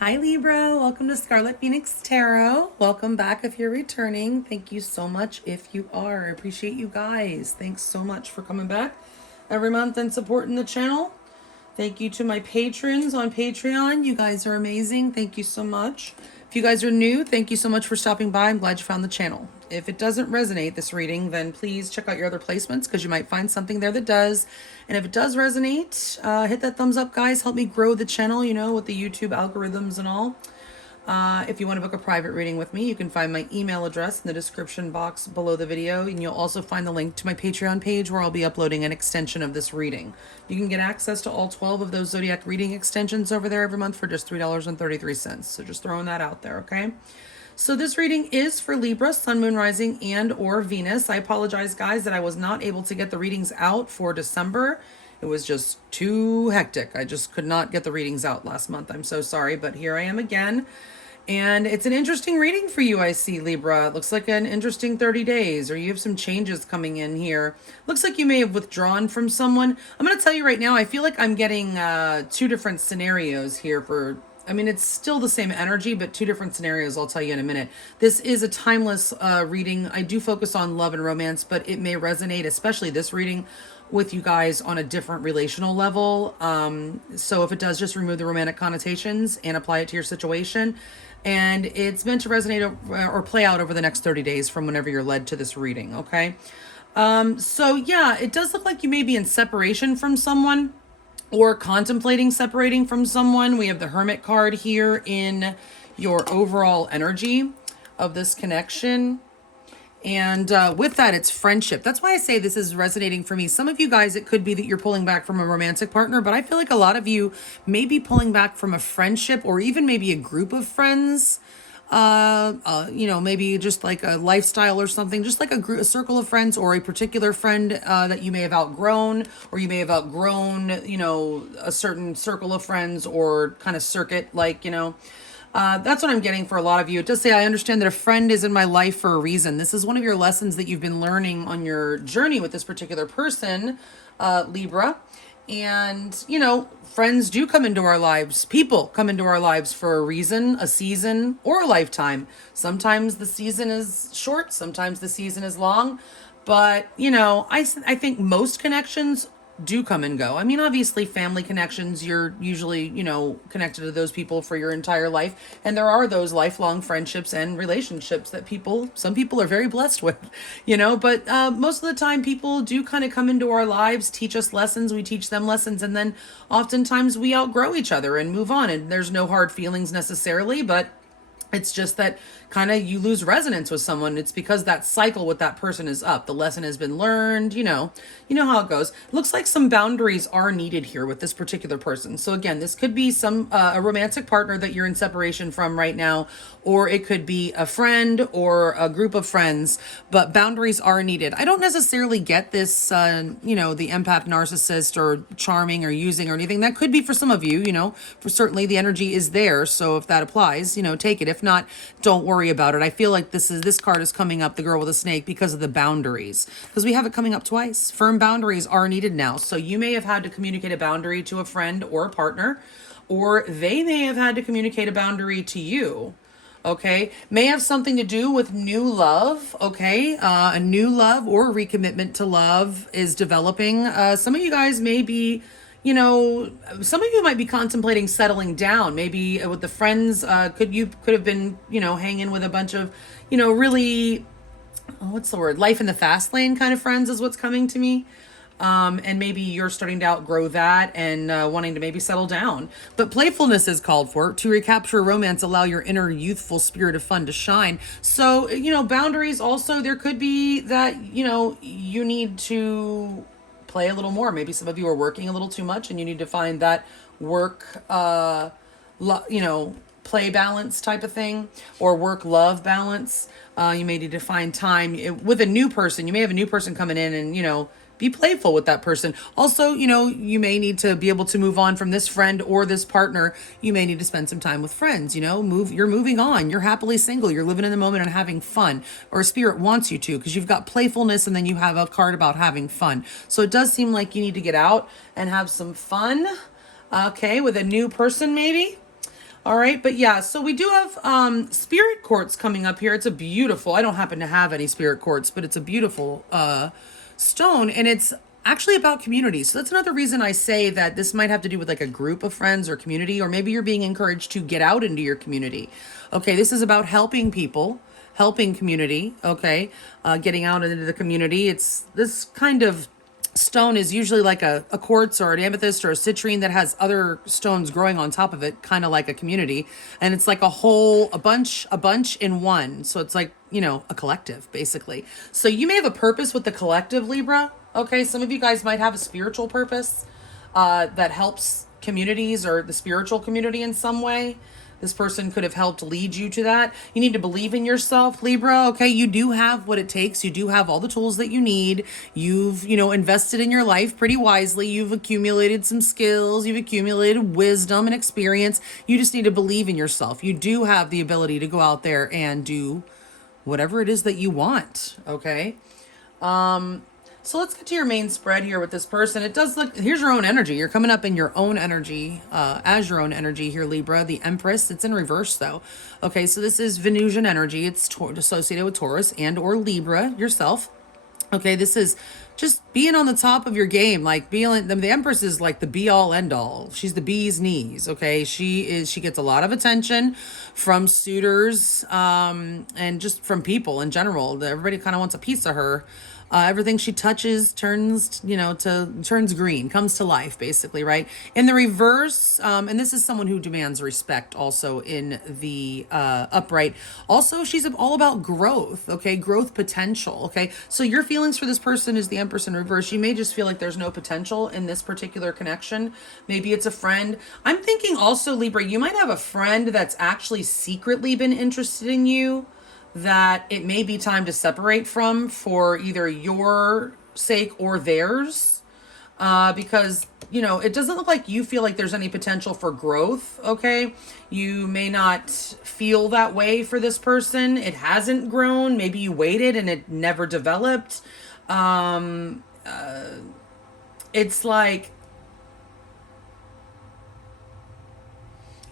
Hi Libra, welcome to Scarlet Phoenix Tarot. Welcome back if you're returning. Thank you so much if you are. I appreciate you guys. Thanks so much for coming back every month and supporting the channel. Thank you to my patrons on Patreon. You guys are amazing. Thank you so much. If you guys are new, thank you so much for stopping by. I'm glad you found the channel. If it doesn't resonate, this reading, then please check out your other placements because you might find something there that does. And if it does resonate, hit that thumbs up, guys. Help me grow the channel, you know, with the YouTube algorithms and all. If you want to book a private reading with me, you can find my email address in the description box below the video, and you'll also find the link to my Patreon page where I'll be uploading an extension of this reading. You can get access to all 12 of those zodiac reading extensions over there every month for just $3.33. So just throwing that out there, okay? So this reading is for Libra, Sun, Moon, Rising, and or Venus. I apologize, guys, that I was not able to get the readings out for December. It was just too hectic. I just could not get the readings out last month. I'm so sorry, but here I am again. And it's an interesting reading for you, I see, Libra. It looks like an interesting 30 days, or you have some changes coming in here. Looks like you may have withdrawn from someone. I'm going to tell you right now, I feel like I'm getting two different scenarios here for... I mean, it's still the same energy, but two different scenarios. I'll tell you in a minute. This is a timeless reading. I do focus on love and romance, but it may resonate, especially this reading, with you guys on a different relational level. So if it does, just remove the romantic connotations and apply it to your situation. And it's meant to resonate or play out over the next 30 days from whenever you're led to this reading, okay? So yeah, it does look like you may be in separation from someone or contemplating separating from someone. We have the Hermit card here in your overall energy of this connection. And with that, it's friendship. That's why I say this is resonating for me. Some of you guys, it could be that you're pulling back from a romantic partner, but I feel like a lot of you may be pulling back from a friendship or even maybe a group of friends. You know, maybe just like a lifestyle or something, just like a circle of friends or a particular friend that you may have outgrown, or you may have outgrown, you know, a certain circle of friends or kind of circuit, like, you know. That's what I'm getting for a lot of you. It does say, I understand that a friend is in my life for a reason. This is one of your lessons that you've been learning on your journey with this particular person, Libra. And, you know, friends do come into our lives. People come into our lives for a reason, a season, or a lifetime. Sometimes the season is short. Sometimes the season is long. But, you know, I think most connections do come and go. I mean, obviously family connections, you're usually, you know, connected to those people for your entire life. And there are those lifelong friendships and relationships that some people are very blessed with, you know, but most of the time people do kind of come into our lives, teach us lessons, we teach them lessons, and then oftentimes we outgrow each other and move on. And there's no hard feelings necessarily, but it's just that kind of you lose resonance with someone. It's because that cycle with that person is up. The lesson has been learned, you know how it goes. It looks like some boundaries are needed here with this particular person. So again, this could be a romantic partner that you're in separation from right now, or it could be a friend or a group of friends, but boundaries are needed. I don't necessarily get this, you know, the empath, narcissist, or charming or using or anything. That could be for some of you, you know, for certainly the energy is there. So if that applies, you know, take it. If not, don't worry about it. I feel like this card is coming up, the girl with a snake, because of the boundaries, because we have it coming up twice. Firm boundaries are needed now. So you may have had to communicate a boundary to a friend or a partner, or they may have had to communicate a boundary to you. Okay, may have something to do with new love. Okay, a new love or recommitment to love is developing. Some of you guys may be, you know, some of you might be contemplating settling down. Maybe with the friends, could have been, you know, hanging with a bunch of, you know, really, what's the word? Life in the fast lane kind of friends is what's coming to me. And maybe you're starting to outgrow that and wanting to maybe settle down. But playfulness is called for. To recapture romance, allow your inner youthful spirit of fun to shine. So, you know, boundaries also, there could be that, you know, you need to play a little more. Maybe some of you are working a little too much and you need to find that work, you know, play balance type of thing, or work-love balance. You may need to find time with a new person. You may have a new person coming in and, you know, be playful with that person. Also, you know, you may need to be able to move on from this friend or this partner. You may need to spend some time with friends, you know, you're moving on. You're happily single. You're living in the moment and having fun, or spirit wants you to, because you've got playfulness and then you have a card about having fun. So it does seem like you need to get out and have some fun. Okay, with a new person maybe. All right, but yeah, so we do have spirit quartz coming up here. It's a beautiful, I don't happen to have any spirit quartz, but it's a beautiful stone, and it's actually about community. So that's another reason I say that this might have to do with like a group of friends or community, or maybe you're being encouraged to get out into your community. Okay, this is about helping people, helping community, okay, getting out into the community. It's this kind of stone is usually like a quartz or an amethyst or a citrine that has other stones growing on top of it, kind of like a community. And it's like a bunch in one. So it's like, you know, a collective basically. So you may have a purpose with the collective, Libra. Okay, some of you guys might have a spiritual purpose that helps communities or the spiritual community in some way. This person could have helped lead you to that. You need to believe in yourself, Libra. Okay, you do have what it takes. You do have all the tools that you need. You've, you know, invested in your life pretty wisely. You've accumulated some skills. You've accumulated wisdom and experience. You just need to believe in yourself. You do have the ability to go out there and do whatever it is that you want. Okay. So let's get to your main spread here with this person. It does look, here's your own energy. You're coming up in your own energy, as your own energy here, Libra. The Empress, it's in reverse though. Okay, so this is Venusian energy. It's associated with Taurus and or Libra yourself. Okay, this is just being on the top of your game, like being the Empress is like the be all end all. She's the bee's knees. Okay, she gets a lot of attention from suitors, and just from people in general. Everybody kind of wants a piece of her. Everything she touches turns, turns green, comes to life, basically, right? In the reverse, and this is someone who demands respect also in the upright. Also, she's all about growth, okay? Growth potential, okay? So your feelings for this person is the Empress in reverse. You may just feel like there's no potential in this particular connection. Maybe it's a friend. I'm thinking also, Libra, you might have a friend that's actually secretly been interested in you, that it may be time to separate from for either your sake or theirs, because it doesn't look like you feel like there's any potential for growth. Okay, you may not feel that way for this person. It hasn't grown. Maybe you waited and it never developed. It's like,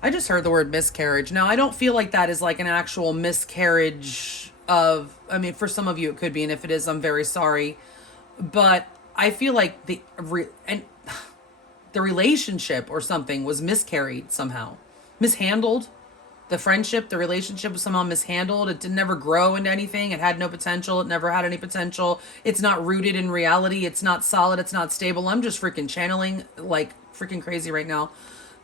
I just heard the word miscarriage. Now, I don't feel like that is like an actual miscarriage of, I mean, for some of you it could be, and if it is, I'm very sorry. But I feel like the relationship or something was miscarried somehow. Mishandled. The friendship, the relationship was somehow mishandled. It didn't never grow into anything. It had no potential. It never had any potential. It's not rooted in reality. It's not solid. It's not stable. I'm just freaking channeling like freaking crazy right now.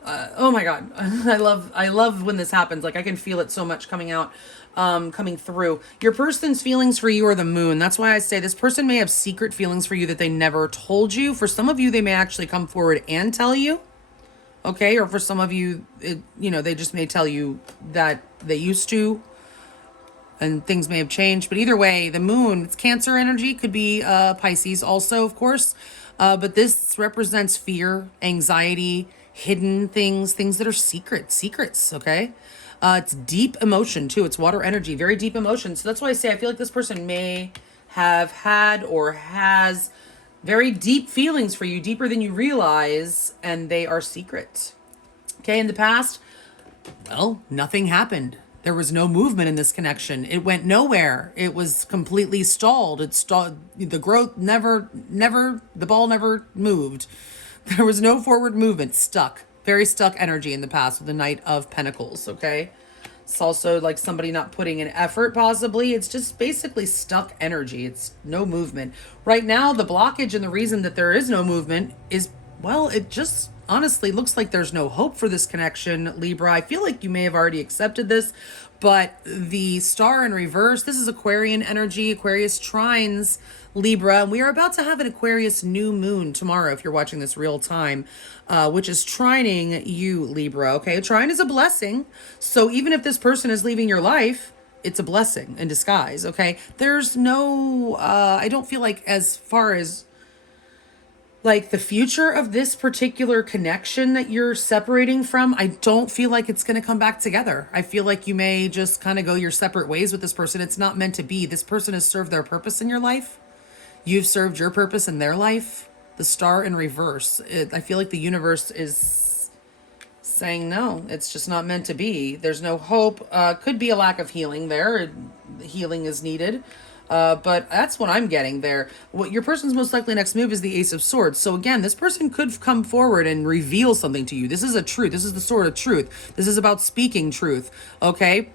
Oh my God. I love when this happens. Like I can feel it so much coming out, coming through. Your person's feelings for you are the moon. That's why I say this person may have secret feelings for you that they never told you. For some of you, they may actually come forward and tell you. Okay. Or for some of you, they just may tell you that they used to, and things may have changed. But either way, the moon, it's Cancer energy, could be Pisces also, of course. But this represents fear, anxiety, hidden things that are secrets, okay? It's deep emotion too. It's water energy, very deep emotion. So that's why I say I feel like this person may have had or has very deep feelings for you, deeper than you realize, and they are secret. Okay, in the past, well, nothing happened. There was no movement in this connection. It went nowhere. It was completely stalled. It stalled. The growth the ball never moved. There was no forward movement. Stuck. Very stuck energy in the past with the Knight of Pentacles, okay? It's also like somebody not putting in effort, possibly. It's just basically stuck energy. It's no movement. Right now, the blockage and the reason that there is no movement is, well, it just honestly looks like there's no hope for this connection, Libra. I feel like you may have already accepted this, but the star in reverse, this is Aquarian energy, Aquarius trines Libra. We are about to have an Aquarius new moon tomorrow, if you're watching this real time, which is trining you, Libra. Okay, a trine is a blessing. So even if this person is leaving your life, it's a blessing in disguise. Okay, there's no, I don't feel like as far as like the future of this particular connection that you're separating from, I don't feel like it's going to come back together. I feel like you may just kind of go your separate ways with this person. It's not meant to be. This person has served their purpose in your life. You've served your purpose in their life. The star in reverse. I feel like the universe is saying no, it's just not meant to be. There's no hope. Could be a lack of healing there. Healing is needed. But that's what I'm getting there. What your person's most likely next move is the Ace of Swords. So again, this person could come forward and reveal something to you. This is a truth. This is the sword of truth. This is about speaking truth. Okay.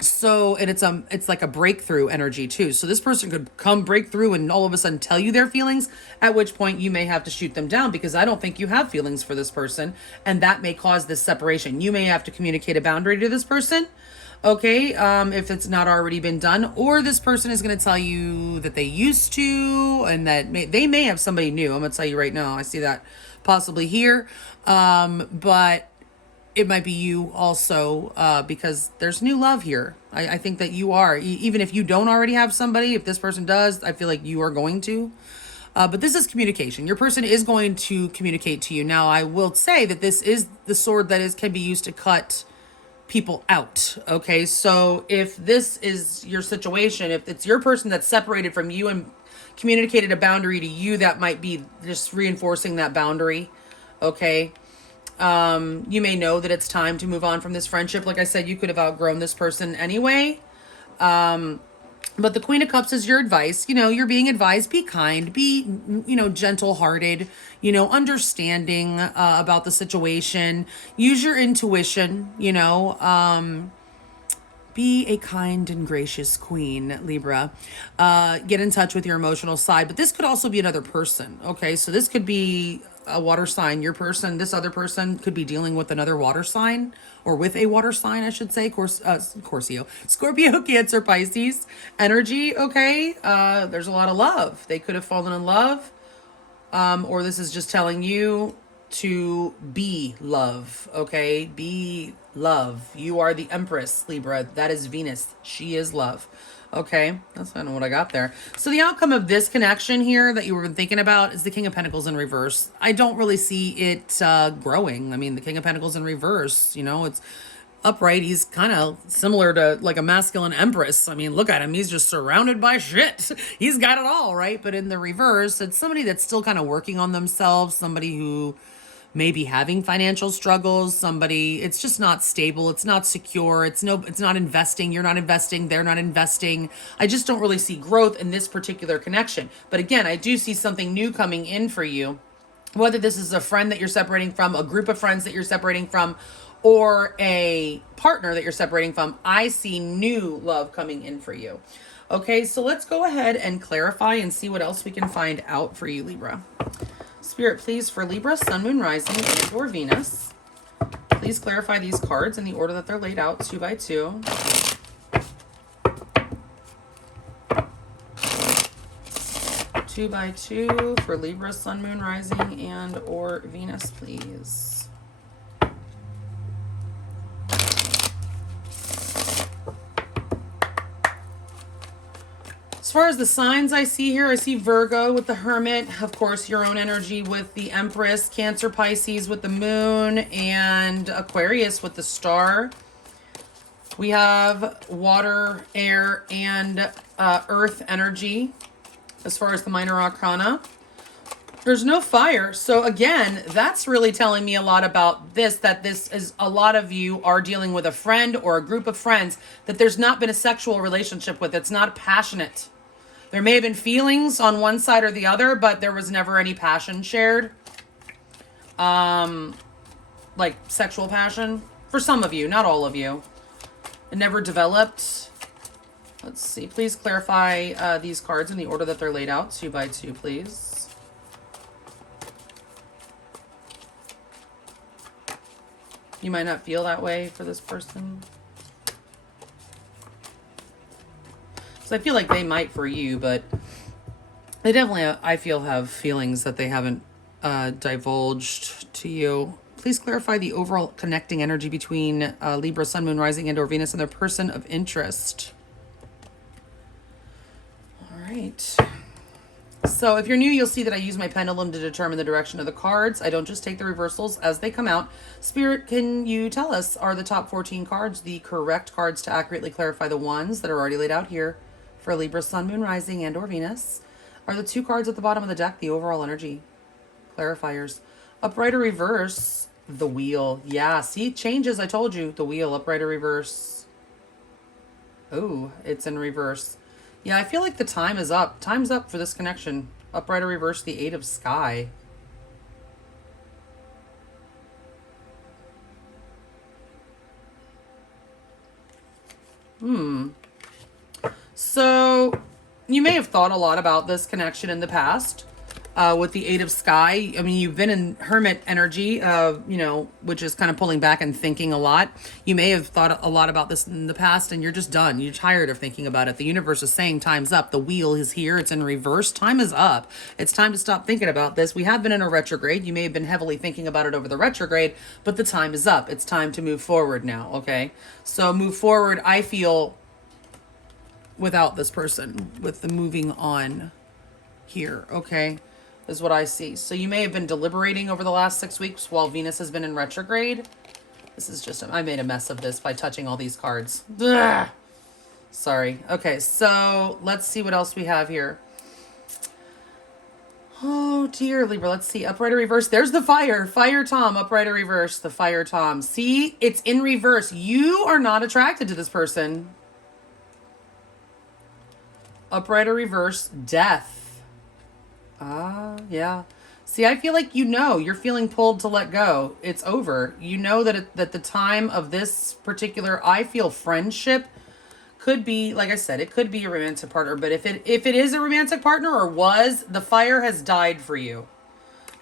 So, and it's like a breakthrough energy too. So this person could come break through and all of a sudden tell you their feelings, at which point you may have to shoot them down because I don't think you have feelings for this person. And that may cause this separation. You may have to communicate a boundary to this person. Okay. If it's not already been done, or this person is going to tell you that they used to, and that they may have somebody new. I'm going to tell you right now. I see that possibly here. But it might be you also, because there's new love here. I think that you are, even if you don't already have somebody, if this person does, I feel like you are going to. But this is communication. Your person is going to communicate to you. Now, I will say that this is the sword that can be used to cut people out. Okay, so if this is your situation, if it's your person that's separated from you and communicated a boundary to you, that might be just reinforcing that boundary. Okay. You may know that it's time to move on from this friendship. Like I said, you could have outgrown this person anyway. But the Queen of Cups is your advice. You know, you're being advised, be kind, be, gentle-hearted, understanding about the situation. Use your intuition, be a kind and gracious queen, Libra. Get in touch with your emotional side. But this could also be another person, okay? So this could be a water sign. Your person, this other person could be dealing with another water sign, or with a water sign, I should say. Scorpio, Cancer, Pisces energy, okay? There's a lot of love. They could have fallen in love. Or this is just telling you to be love, okay? Be love. You are the Empress, Libra. That is Venus. She is love. Okay, that's kind of what I got there. So the outcome of this connection here that you were thinking about is the King of Pentacles in reverse. I don't really see it growing. I mean, the King of Pentacles in reverse, it's upright. He's kind of similar to like a masculine empress. I mean, look at him. He's just surrounded by shit. He's got it all, right? But in the reverse, it's somebody that's still kind of working on themselves, somebody who maybe having financial struggles, somebody, it's just not stable, it's not secure, it's not investing, you're not investing, they're not investing. I just don't really see growth in this particular connection. But again, I do see something new coming in for you, whether this is a friend that you're separating from, a group of friends that you're separating from, or a partner that you're separating from. I see new love coming in for you. Okay, so let's go ahead and clarify and see what else we can find out for you, Libra. Spirit, please, for Libra, Sun, Moon, Rising, and or Venus, please clarify these cards in the order that they're laid out, 2 by 2. Two by 2 for Libra, Sun, Moon, Rising, and or Venus, please. As far as the signs I see here, I see Virgo with the Hermit, of course, your own energy with the Empress, Cancer, Pisces with the Moon, and Aquarius with the Star. We have water, air, and earth energy as far as the minor arcana. There's no fire. So again, that's really telling me a lot about this, that this is, a lot of you are dealing with a friend or a group of friends that there's not been a sexual relationship with. It's not passionate. There may have been feelings on one side or the other, but there was never any passion shared. Like sexual passion. For some of you, not all of you. It never developed. Let's see. Please clarify these cards in the order that they're laid out. 2 by 2, please. You might not feel that way for this person. I feel like they might for you, but they definitely, I feel, have feelings that they haven't divulged to you. Please clarify the overall connecting energy between Libra, Sun, Moon, Rising, and or Venus and their person of interest. All right. So if you're new, you'll see that I use my pendulum to determine the direction of the cards. I don't just take the reversals as they come out. Spirit, can you tell us, are the top 14 cards the correct cards to accurately clarify the ones that are already laid out here for Libra, Sun, Moon, Rising, and or Venus? Are the 2 cards at the bottom of the deck the overall energy clarifiers? Upright or reverse, The wheel. Yeah, see, changes. I told you. The wheel, upright or reverse. Oh, it's in reverse. Yeah, I feel like the time is up. Time's up for this connection. Upright or reverse, the Eight of Sky. So, you may have thought a lot about this connection in the past. With the Eight of Sky, I mean, you've been in Hermit energy, you know, which is kind of pulling back and thinking a lot. You may have thought a lot about this in the past and you're just done. You're tired of thinking about it. The universe is saying time's up. The wheel is here. It's in reverse. Time is up. It's time to stop thinking about this. We have been in a retrograde. You may have been heavily thinking about it over the retrograde, but the time is up. It's time to move forward now, okay? So move forward, I feel, without this person, with the moving on here, okay? Is what I see. So you may have been deliberating over the last 6 weeks while Venus has been in retrograde. This is just, I made a mess of this by touching all these cards. Ugh. Sorry. Okay, so let's see what else we have here. Oh dear, Libra. Let's see. Upright or reverse. There's the fire. Fire Tom. Upright or reverse. The fire Tom. See, it's in reverse. You are not attracted to this person. Upright or reverse. Death. Yeah. See, I feel like, you know, you're feeling pulled to let go. It's over. You know that that the time of this particular, I feel, friendship could be, like I said, it could be a romantic partner. But if it is a romantic partner or was, the fire has died for you.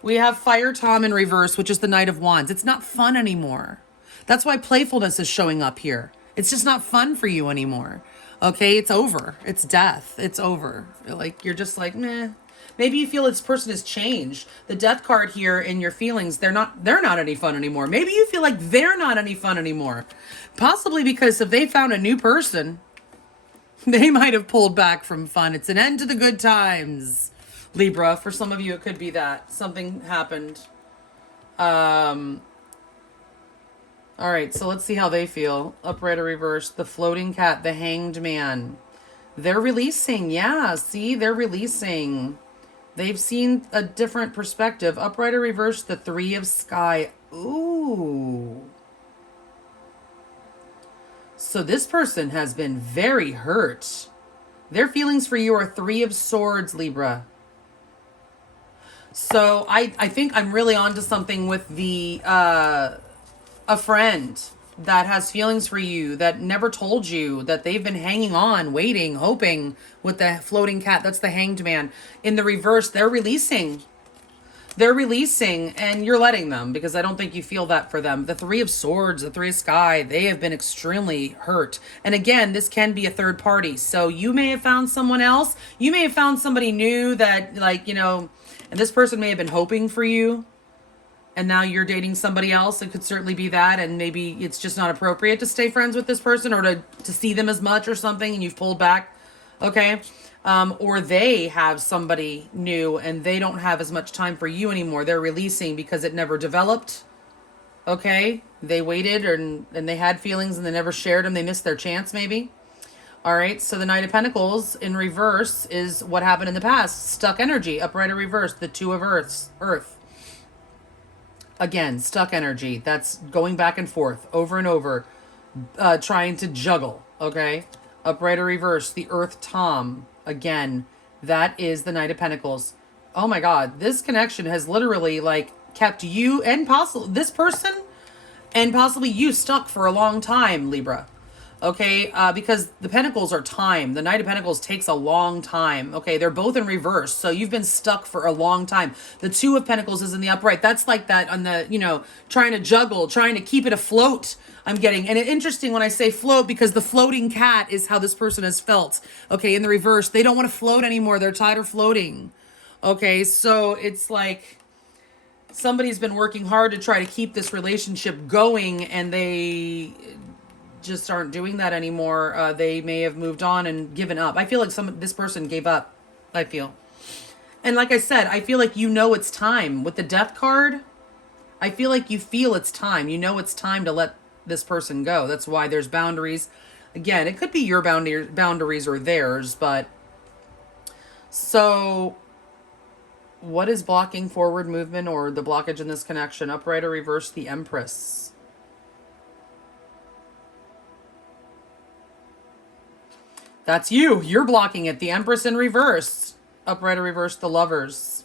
We have Fire Tom in reverse, which is the Knight of Wands. It's not fun anymore. That's why playfulness is showing up here. It's just not fun for you anymore. Okay, it's over. It's death. It's over. Like, you're just like, meh. Maybe you feel this person has changed. The death card here in your feelings, they're not any fun anymore. Maybe you feel like they're not any fun anymore. Possibly because if they found a new person, they might have pulled back from fun. It's an end to the good times, Libra. For some of you, it could be that. Something happened. All right, so let's see how they feel. Upright or reverse. The floating cat, the hanged man. They're releasing. Yeah, see, they're releasing. They've seen a different perspective. Upright or reverse, the Three of Sky. Ooh. So this person has been very hurt. Their feelings for you are Three of Swords, Libra. So I think I'm really onto something with the a friend that has feelings for you, that never told you, that they've been hanging on, waiting, hoping, with the floating cat. That's the hanged man. In the reverse, they're releasing. They're releasing, and you're letting them, because I don't think you feel that for them. The Three of Swords, the Three of Sky, they have been extremely hurt. And again, this can be a third party. So you may have found someone else. You may have found somebody new that, like, you know, and this person may have been hoping for you, and now you're dating somebody else. It could certainly be that, and maybe it's just not appropriate to stay friends with this person or to see them as much or something, and you've pulled back, okay? Or they have somebody new and they don't have as much time for you anymore. They're releasing because it never developed, okay? They waited and they had feelings and they never shared them. They missed their chance maybe. All right, so the Knight of Pentacles in reverse is what happened in the past. Stuck energy, upright or reverse, the Two of Earth. Again, stuck energy. That's going back and forth over and over, trying to juggle, okay? Upright or reverse, the Earth Tom. Again, that is the Knight of Pentacles. Oh my God, this connection has literally, like, kept you and possibly this person and possibly you stuck for a long time, Libra. Okay, because the Pentacles are time. The Knight of Pentacles takes a long time. Okay, they're both in reverse, so you've been stuck for a long time. The Two of Pentacles is in the upright. That's like that on the, you know, trying to juggle, trying to keep it afloat, I'm getting. And it's interesting when I say float, because the floating cat is how this person has felt. Okay, in the reverse, they don't want to float anymore. They're tired of floating. Okay, so it's like somebody's been working hard to try to keep this relationship going, and they just aren't doing that anymore. They may have moved on and given up. I feel like this person gave up, I feel. And like I said, I feel like you know it's time. With the Death card, I feel like you feel it's time. You know it's time to let this person go. That's why there's boundaries. Again, it could be your boundaries or theirs, but so What is blocking forward movement or the blockage in this connection? Upright or reverse, the Empress. That's you. You're blocking it. The Empress in reverse. Upright or reverse, the Lovers.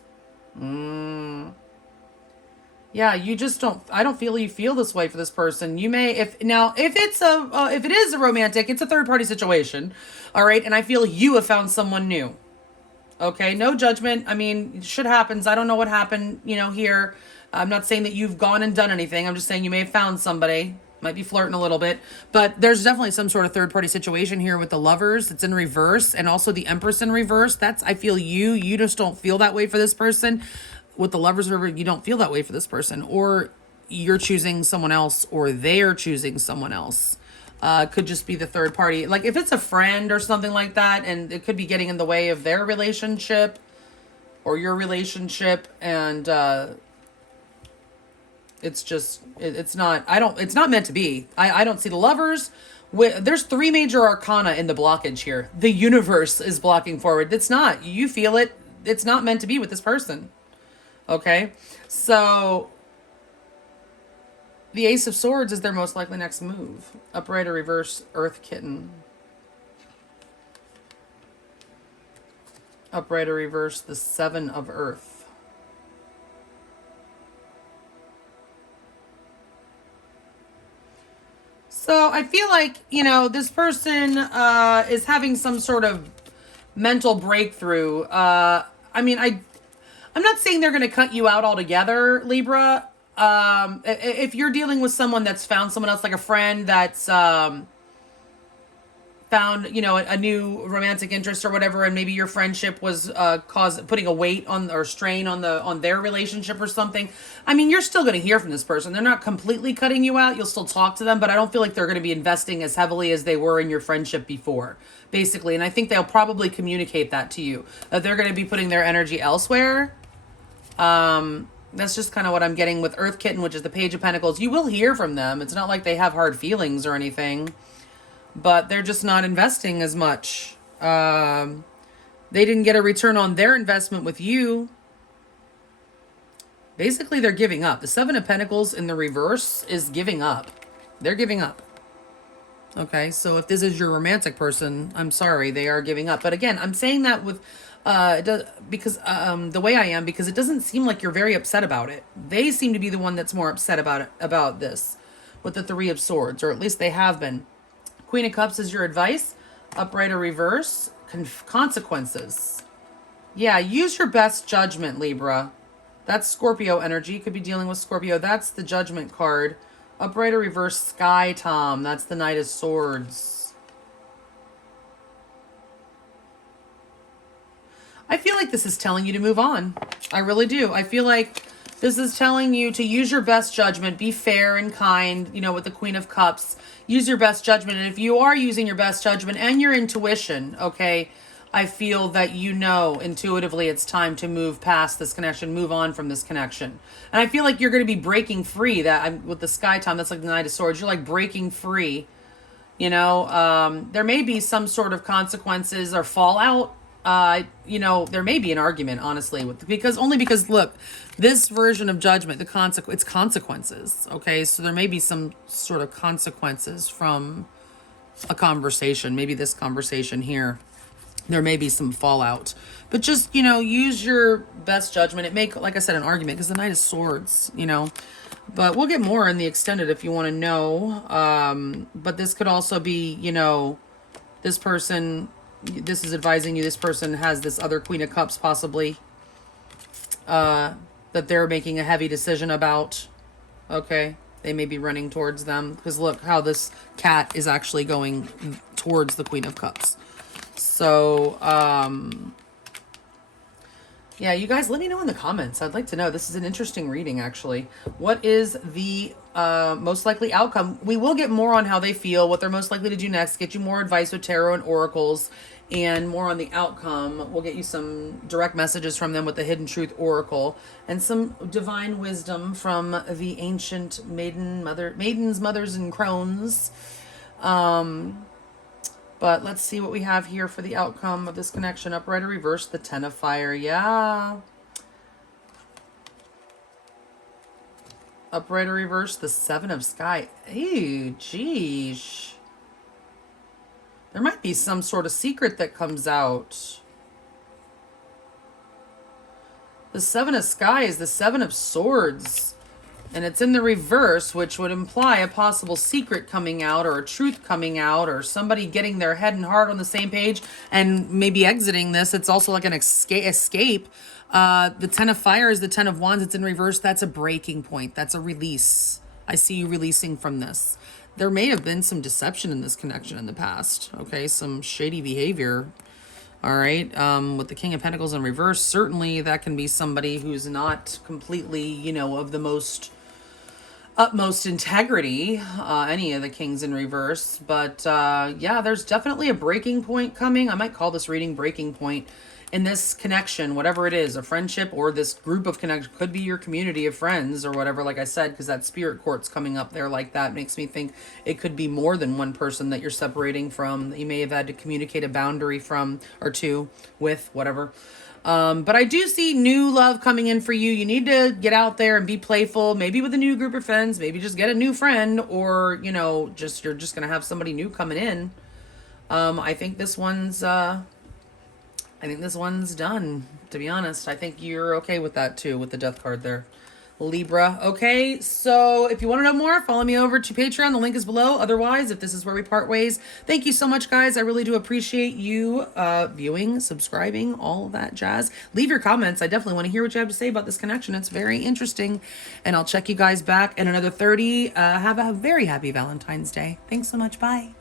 Yeah, you just don't. I don't feel you feel this way for this person. You may, if it is a romantic, it's a third party situation, all right. And I feel you have found someone new. Okay, no judgment. I mean, shit happens. I don't know what happened, here. I'm not saying that you've gone and done anything. I'm just saying you may have found somebody. Might be flirting a little bit. But there's definitely some sort of third-party situation here with the Lovers. It's in reverse. And also the Empress in reverse. I feel you. You just don't feel that way for this person. With the Lovers river, you don't feel that way for this person. Or you're choosing someone else. Or they're choosing someone else. Could just be the third party. Like if it's a friend or something like that, and it could be getting in the way of their relationship or your relationship, and it's not meant to be. I don't see the Lovers. There's 3 major arcana in the blockage here. The universe is blocking forward. It's not. You feel it. It's not meant to be with this person. Okay, so the Ace of Swords is their most likely next move. Upright or reverse, Earth Kitten. Upright or reverse, the Seven of Earth. So I feel like, this person is having some sort of mental breakthrough. I'm not saying they're going to cut you out altogether, Libra. If you're dealing with someone that's found someone else, like a friend that's found, a new romantic interest or whatever, and maybe your friendship was putting a weight on or strain on their relationship or something. You're still going to hear from this person. They're not completely cutting you out. You'll still talk to them, but I don't feel like they're going to be investing as heavily as they were in your friendship before, basically. And I think they'll probably communicate that to you, that they're going to be putting their energy elsewhere. That's just kind of what I'm getting with Earth Kitten, which is the Page of Pentacles. You will hear from them. It's not like they have hard feelings or anything, but they're just not investing as much. They didn't get a return on their investment with you. Basically, they're giving up. The Seven of Pentacles in the reverse is giving up. They're giving up. Okay, so if this is your romantic person, I'm sorry, they are giving up. But again, I'm saying that with because the way I am, because it doesn't seem like you're very upset about it. They seem to be the one that's more upset about this with the Three of Swords, or at least they have been. Queen of Cups is your advice. Upright or reverse, consequences. Yeah, use your best judgment, Libra. That's Scorpio energy. Could be dealing with Scorpio. That's the Judgment card. Upright or reverse, Sky Tom. That's the Knight of Swords. I feel like this is telling you to move on. I really do. I feel like this is telling you to use your best judgment. Be fair and kind, with the Queen of Cups. Use your best judgment. And if you are using your best judgment and your intuition, okay, I feel that intuitively it's time to move past this connection, move on from this connection. And I feel like you're going to be breaking free. With the Sky Time, that's like the Knight of Swords. You're like breaking free. There may be some sort of consequences or fallout. There may be an argument, honestly, because look, this version of judgment, it's consequences. Okay, so there may be some sort of consequences from a conversation. Maybe this conversation here. There may be some fallout, but just, use your best judgment. It may, like I said, an argument because the Knight of Swords, but we'll get more in the extended if you want to know. But this could also be, this person, this is advising you, this person has this other Queen of Cups possibly, that they're making a heavy decision about. Okay. They may be running towards them because look how this cat is actually going towards the Queen of Cups. So, yeah, you guys let me know in the comments. I'd like to know. This is an interesting reading, actually. What is the most likely outcome? We will get more on how they feel, what they're most likely to do next, get you more advice with tarot and oracles, and more on the outcome. We'll get you some direct messages from them with the Hidden Truth Oracle, and some divine wisdom from the ancient maidens, mothers, and crones. But let's see what we have here for the outcome of this connection. Upright or reverse, the Ten of Fire. Yeah. Upright or reverse, the Seven of Sky. Ew, geesh. There might be some sort of secret that comes out. The Seven of Sky is the Seven of Swords. And it's in the reverse, which would imply a possible secret coming out or a truth coming out or somebody getting their head and heart on the same page and maybe exiting this. It's also like an escape. The Ten of Fire is the Ten of Wands. It's in reverse. That's a breaking point. That's a release. I see you releasing from this. There may have been some deception in this connection in the past. Okay, some shady behavior. All right, with the King of Pentacles in reverse, certainly that can be somebody who's not completely, you know, of the utmost integrity, any of the kings in reverse. But yeah, there's definitely a breaking point coming. I might call this reading breaking point in this connection, whatever it is, a friendship or this group of connection. Could be your community of friends or whatever, like I said, because that spirit court's coming up there like that makes me think it could be more than one person that you're separating from, that you may have had to communicate a boundary from or two with, whatever. But I do see new love coming in for you. You need to get out there and be playful, maybe with a new group of friends, maybe just get a new friend, or, you know, you're just going to have somebody new coming in. I think this one's done, to be honest. I think you're okay with that too, with the Death card there. Libra. Okay, so if you want to know more, follow me over to Patreon. The link is below. Otherwise, if this is where we part ways, thank you so much, guys. I really do appreciate you viewing, subscribing, all that jazz. Leave your comments. I definitely want to hear what you have to say about this connection. It's very interesting. And I'll check you guys back in another 30. Have a very happy Valentine's Day. Thanks so much. Bye.